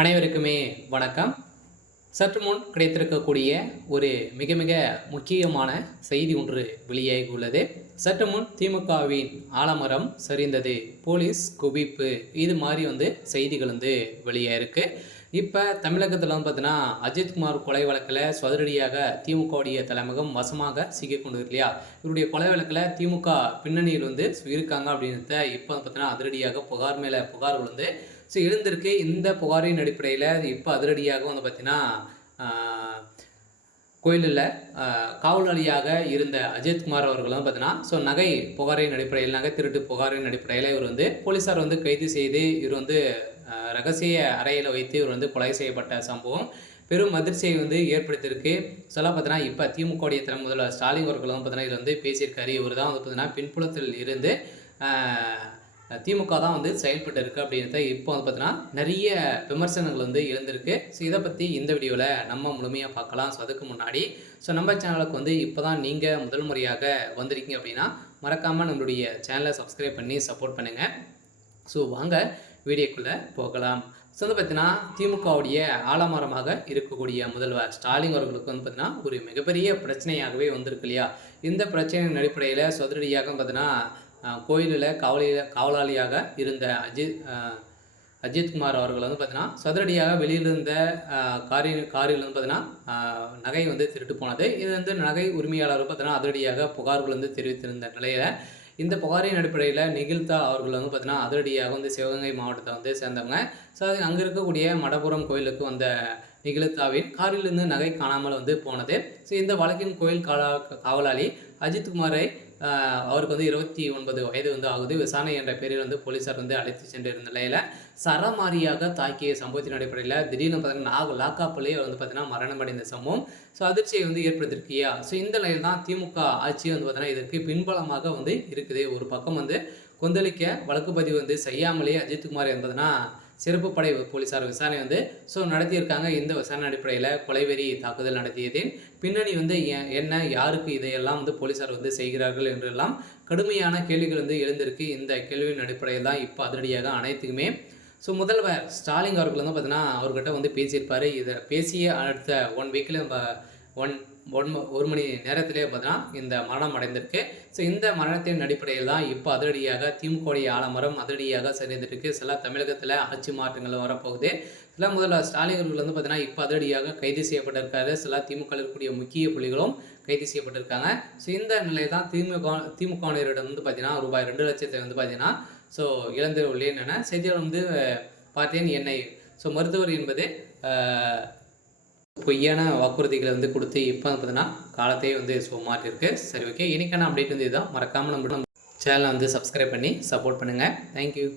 அனைவருக்குமே வணக்கம். சற்று முன் கிடைத்திருக்கக்கூடிய ஒரு மிக மிக முக்கியமான செய்தி ஒன்று வெளியாகி உள்ளது. சற்று முன் திமுகவின் ஆலமரம் சரிந்தது, போலீஸ் குவிப்பு, இது மாதிரி செய்திகள் வெளியாயிருக்கு. இப்போ தமிழகத்தில் பார்த்தீங்கன்னா அஜித்குமார் கொலை வழக்கில் சதுரடியாக திமுகவுடைய தலைமையகம் வசமாக சிக்கிக் கொண்டு இல்லையா. இவருடைய கொலை வழக்கில் திமுக பின்னணியில் இருக்காங்க அப்படின்றத இப்போ பார்த்தீங்கன்னா அதிரடியாக புகார் மேலே புகார்கள் எழுந்திருக்கு. இந்த புகாரின் அடிப்படையில் இப்போ அதிரடியாக பார்த்தீங்கன்னா கோயிலில் காவலாளியாக இருந்த அஜித்குமார் அவர்கள் பார்த்தீங்கன்னா நகை புகாரின் அடிப்படையில், நகை திருட்டு புகாரின் அடிப்படையில் இவர் போலீஸார் கைது செய்து இவர் ரகசிய அறையில் வைத்து இவர் கொலை செய்யப்பட்ட சம்பவம் பெரும் அதிர்ச்சியை ஏற்படுத்தியிருக்கு. சொல்ல பார்த்தீங்கன்னா இப்போ திமுகவுடைய தலைமை முதல்வர் ஸ்டாலின் அவர்கள் பார்த்தீங்கன்னா இதில் பேசியிருக்காரு. இவர் தான் பார்த்தீங்கன்னா பின்புலத்தில் இருந்து திமுக தான் செயல்பட்டு இருக்குது அப்படின்றத இப்போ பார்த்தீங்கன்னா நிறைய விமர்சனங்கள் எழுந்திருக்கு. ஸோ இதை பற்றி இந்த வீடியோவில் நம்ம முழுமையாக பார்க்கலாம். ஸோ அதுக்கு முன்னாடி நம்ம சேனலுக்கு இப்போ தான் நீங்கள் முதல் முறையாக வந்திருக்கீங்க அப்படின்னா மறக்காமல் நம்மளுடைய சேனலை சப்ஸ்கிரைப் பண்ணி சப்போர்ட் பண்ணுங்கள். ஸோ வாங்க வீடியோக்குள்ளே போகலாம். ஸோ பார்த்தீங்கன்னா திமுகவுடைய ஆலமரமாக இருக்கக்கூடிய முதல்வர் ஸ்டாலின் அவர்களுக்கு பார்த்தீங்கன்னா ஒரு மிகப்பெரிய பிரச்சனையாகவே வந்திருக்கு இல்லையா. இந்த பிரச்சனையின் அடிப்படையில் சதுரடியாக பார்த்தீங்கன்னா கோயிலில் காவலாளியாக இருந்த அஜித்குமார் அவர்கள் பார்த்தீங்கன்னா சதுரடியாக வெளியில் இருந்த காரில் பார்த்தீங்கன்னா நகை திருட்டு போனது. இது நகை உரிமையாளர் பார்த்தீங்கன்னா அதிரடியாக புகார்கள் தெரிவித்திருந்த நிலையில் இந்த புகாரின் அடிப்படையில் நிகில்தா அவர்கள் பார்த்தீங்கன்னா அதிரடியாக சிவகங்கை மாவட்டத்தை சேர்ந்தவங்க. ஸோ அங்கே இருக்கக்கூடிய மடப்புரம் கோயிலுக்கு வந்த நிகில்தாவின் காரிலிருந்து நகை காணாமல் போனது. ஸோ இந்த வழக்கின் கோயில் காவலாளி அஜித்குமாரை அவருக்கு 29 வயது ஆகுது. விசாரணை என்ற பேரில் போலீஸார் அழைத்து சென்றிருந்த நிலையில் சரமாரியாக தாக்கிய சம்பவத்தின் அடிப்படையில் திடீர்னு பார்த்தீங்கன்னா லாக்காப்பிலேயே பார்த்தீங்கன்னா மரணம் அடைந்த சம்பவம் ஸோ அதிர்ச்சியை ஏற்படுத்திருக்கியா. ஸோ இந்த நிலையில் தான் திமுக ஆட்சி பார்த்தீங்கன்னா இதற்கு பின்பலமாக இருக்குது. ஒரு பக்கம் கொந்தளிக்க வழக்கு பதிவு செய்யாமலே அஜித்குமார் என்பதுனா சிறப்பு படை போலீஸார் விசாரணை நடத்தியிருக்காங்க. இந்த விசாரணை அடிப்படையில் கொலைவெறி தாக்குதல் நடத்தியதின் பின்னணி என்ன, யாருக்கு இதையெல்லாம் போலீஸார் செய்கிறார்கள் என்றெல்லாம் கடுமையான கேள்விகள் எழுந்திருக்கு. இந்த கேள்வியின் அடிப்படையில் தான் இப்போ அதிரடியாக அனைத்துக்குமே முதல்வர் ஸ்டாலின் அவர்கள் பார்த்தீங்கன்னா அவர்கிட்ட பேசியிருப்பார். இதை பேசிய அடுத்த 1 வீக்கில் ஒரு மணி நேரத்திலே பார்த்தீங்கன்னா இந்த மரணம் அடைந்திருக்கு. ஸோ இந்த மரணத்தின் அடிப்படையில் தான் இப்போ அதிரடியாக திமுகவுடைய ஆலமரம் அதிரடியாக சரிந்துருக்கு. சில தமிழகத்தில் ஆட்சி மாற்றங்கள் வரப்போகுது. சில முதல்வர் ஸ்டாலின் அவர்கள் பார்த்தீங்கன்னா இப்போ அதிரடியாக கைது செய்யப்பட்டிருக்காரு. சில திமுக இருக்கக்கூடிய முக்கிய புள்ளிகளும் கைது செய்யப்பட்டிருக்காங்க. ஸோ இந்த நிலையை தான் திமுகவினரிடம் பார்த்தீங்கன்னா ரூபாய் 2 லட்சத்தை பார்த்தீங்கன்னா இழந்து உள்ளேன் என செய்தியாளர் பார்த்தேன். என்னை மருத்துவர் என்பது பொய்யான வாக்குறுதிகளை கொடுத்து இப்போ பார்த்தீங்கன்னா காலத்தையே மாற்றிருக்கு. சரி, ஓகே, இன்றைக்கான அப்டேட் இதுதான். மறக்காமல் நம்ம சேனலை சப்ஸ்கிரைப் பண்ணி சப்போர்ட் பண்ணுங்கள். தேங்க்யூ.